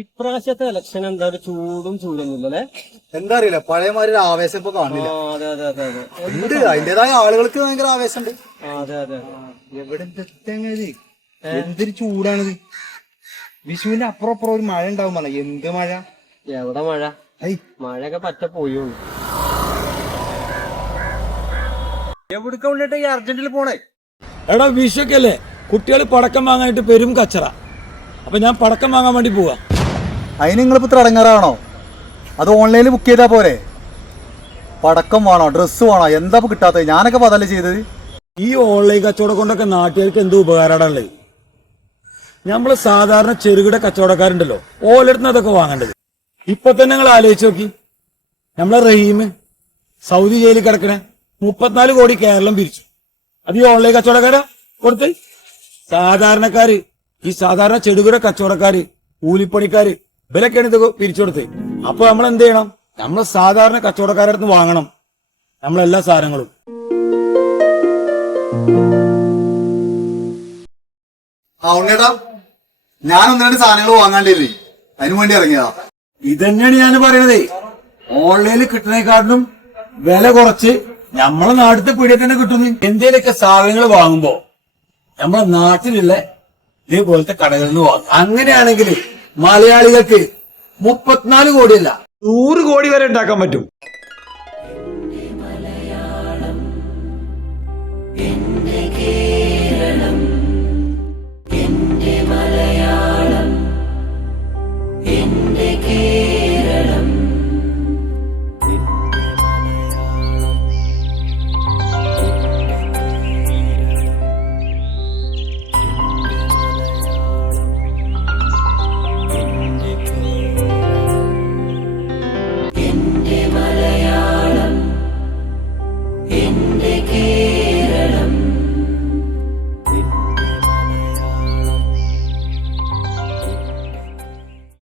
ഇപ്രാവശ്യത്തെ ഇലക്ഷൻ എന്താ ഒരു ചൂടും ചൂടൊന്നുമില്ലല്ലേ? എന്താ അറിയില്ല, പഴയമാതിരി ഒരു ആവേശം ഇപ്പൊ കാണില്ല. അതെ അതെ അതെ അതെ ഉണ്ട്, അതിന്റേതായ ആളുകൾക്ക് ഭയങ്കര ആവേശമുണ്ട്. അതെ അതെ എവിടെ എന്തൊരു ചൂടാണിത്. വിഷുവിന്റെ അപ്പുറം ഒരു മഴ ഉണ്ടാവും. എന്ത് മഴ? എവിടെ മഴ? മഴയൊക്കെ പറ്റ പോയുള്ളൂ. എവിടേക്ക് കൊണ്ടിട്ട് ഈ അർജന്റീനയിൽ പോണേ? എടാ വിഷുക്കല്ലേ, കുട്ടികൾ പടക്കം വാങ്ങാനായിട്ട് പെരും കച്ചറ. അപ്പൊ ഞാൻ പടക്കം വാങ്ങാൻ വേണ്ടി പോവാ. അതിന് നിങ്ങളിപ്പോ ഇത്ര അടങ്ങാറാണോ? അത് ഓൺലൈനിൽ ബുക്ക് ചെയ്താ പോരെ? പടക്കം വേണോ, ഡ്രസ്സ് വേണോ, എന്താ കിട്ടാത്തത്? ഞാനൊക്കെ അതല്ലേ ചെയ്തത്. ഈ ഓൺലൈൻ കച്ചവടം കൊണ്ടൊക്കെ നാട്ടുകാർക്ക് എന്ത് ഉപകാരമുള്ളത്? നമ്മള് സാധാരണ ചെറുകിട കച്ചവടക്കാരുണ്ടല്ലോ, ഓലടുത്ത് അതൊക്കെ വാങ്ങേണ്ടത്. ഇപ്പൊ തന്നെ നിങ്ങൾ ആലോചിച്ച് നോക്കി, നമ്മളെ റഹീം സൗദി ജയിലിൽ കിടക്കണ 34 കോടി കേരളം പിരിച്ചു. അത് ഈ ഓൺലൈൻ കച്ചവടക്കാരാ കൊടുത്ത്. സാധാരണക്കാര്, ഈ സാധാരണ ചെറുകിട കച്ചവടക്കാര്, കൂലിപ്പണിക്കാര്, ഇവരൊക്കെയാണ് ഇത് പിരിച്ചു കൊടുത്ത്. അപ്പൊ നമ്മൾ എന്ത് ചെയ്യണം? നമ്മൾ സാധാരണ കച്ചവടക്കാരുടെ അടുത്ത് വാങ്ങണം നമ്മളെല്ലാ സാധനങ്ങളും. ഉണ്ണേട്ടാ, ഞാൻ ഒന്ന് രണ്ട് സാധനങ്ങൾ വാങ്ങാണ്ടില്ലേ, അതിനു വേണ്ടി ഇറങ്ങിയതാ. ഇതന്നെയാണ് ഞാൻ പറയണത്. ഓൺലൈനിൽ കിട്ടുന്നതിനെക്കാട്ടിലും വില കുറച്ച് നമ്മളെ നാട്ടിലത്തെ പീടിക തന്നെ കിട്ടുന്നു. എന്തേലൊക്കെ സാധനങ്ങൾ വാങ്ങുമ്പോ നമ്മളെ നാട്ടിലുള്ള ഇതേപോലത്തെ കടകളിൽ നിന്ന് വാങ്ങും. അങ്ങനെയാണെങ്കിൽ മലയാളികൾക്ക് 34 കോടിയല്ല 100 കോടി വരെ ഉണ്ടാക്കാൻ പറ്റും.